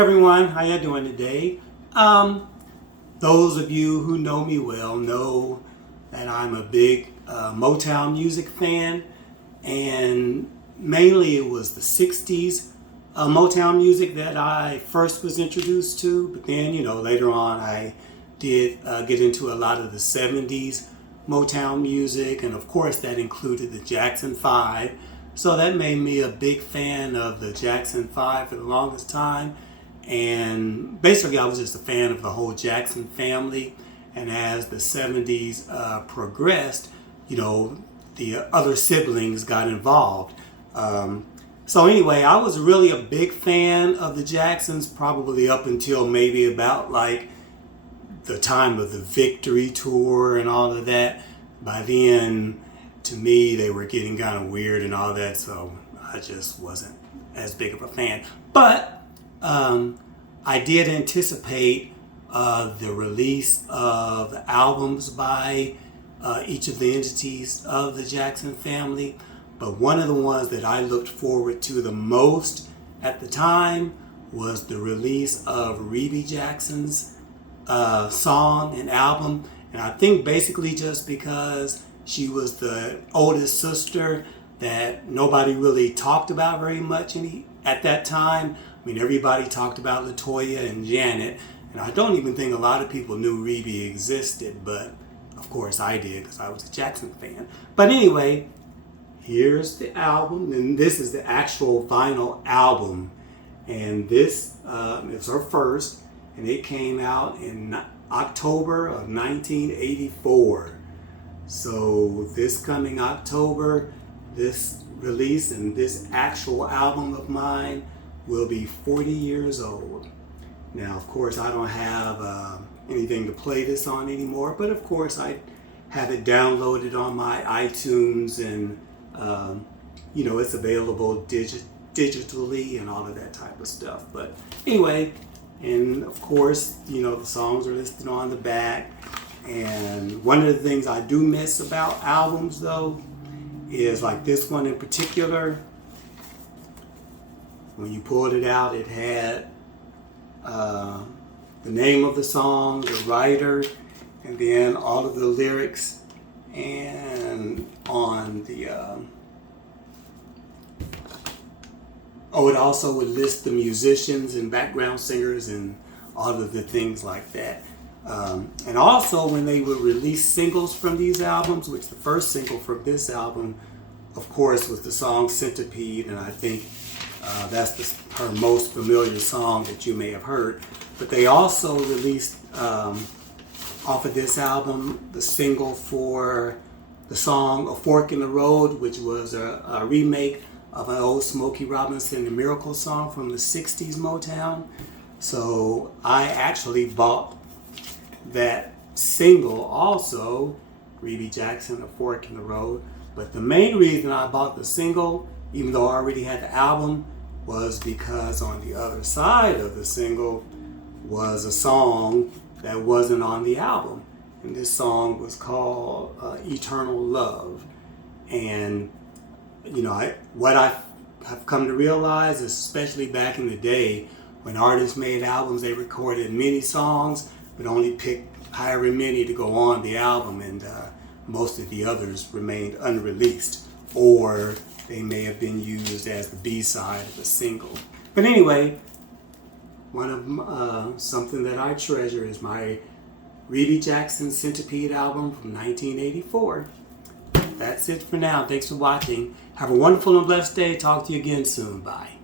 Everyone, how you doing today? Those of you who know me well know that I'm a big Motown music fan, and mainly it was the 60s Motown music that I first was introduced to, but then, later on I did get into a lot of the 70s Motown music, and of course that included the Jackson 5. So that made me a big fan of the Jackson 5 for the longest time. And basically I was just a fan of the whole Jackson family. And as the 70s progressed, the other siblings got involved. So anyway, I was really a big fan of the Jacksons probably up until maybe about like the time of the Victory Tour and all of that. By then, to me, they were getting kind of weird and all that, so I just wasn't as big of a fan. But I did anticipate the release of albums by each of the entities of the Jackson family. But one of the ones that I looked forward to the most at the time was the release of Rebbie Jackson's song and album. And I think basically just because she was the oldest sister that nobody really talked about very much at that time. I mean, everybody talked about LaToya and Janet, and I don't even think a lot of people knew Rebbie existed, but of course I did because I was a Jackson fan. But anyway, here's the album, and this is the actual vinyl album. And this is her first, and it came out in October of 1984. So this coming October, this release and this actual album of mine will be 40 years old. Now, of course, I don't have anything to play this on anymore, but of course I have it downloaded on my iTunes, and it's available digitally and all of that type of stuff. But anyway, and of course, the songs are listed on the back. And one of the things I do miss about albums, though, is like this one in particular. When you pulled it out, it had the name of the song, the writer, and then all of the lyrics. And on the it also would list the musicians and background singers and all of the things like that. And also when they would release singles from these albums, which the first single from this album, of course, was the song Centipede, and I think that's her most familiar song that you may have heard. But they also released off of this album the single for the song A Fork in the Road, which was a remake of an old Smokey Robinson and Miracle song from the 60s Motown. So I actually bought that single also, Rebbie Jackson, A Fork in the Road. But the main reason I bought the single, even though I already had the album, was because on the other side of the single was a song that wasn't on the album. And this song was called Eternal Love. And what I have come to realize is, especially back in the day, when artists made albums, they recorded many songs, but only picked however many to go on the album, and most of the others remained unreleased, or they may have been used as the B-side of a single. But anyway, one of something that I treasure is my Rebbie Jackson Centipede album from 1984. That's it for now. Thanks for watching. Have a wonderful and blessed day. Talk to you again soon. Bye.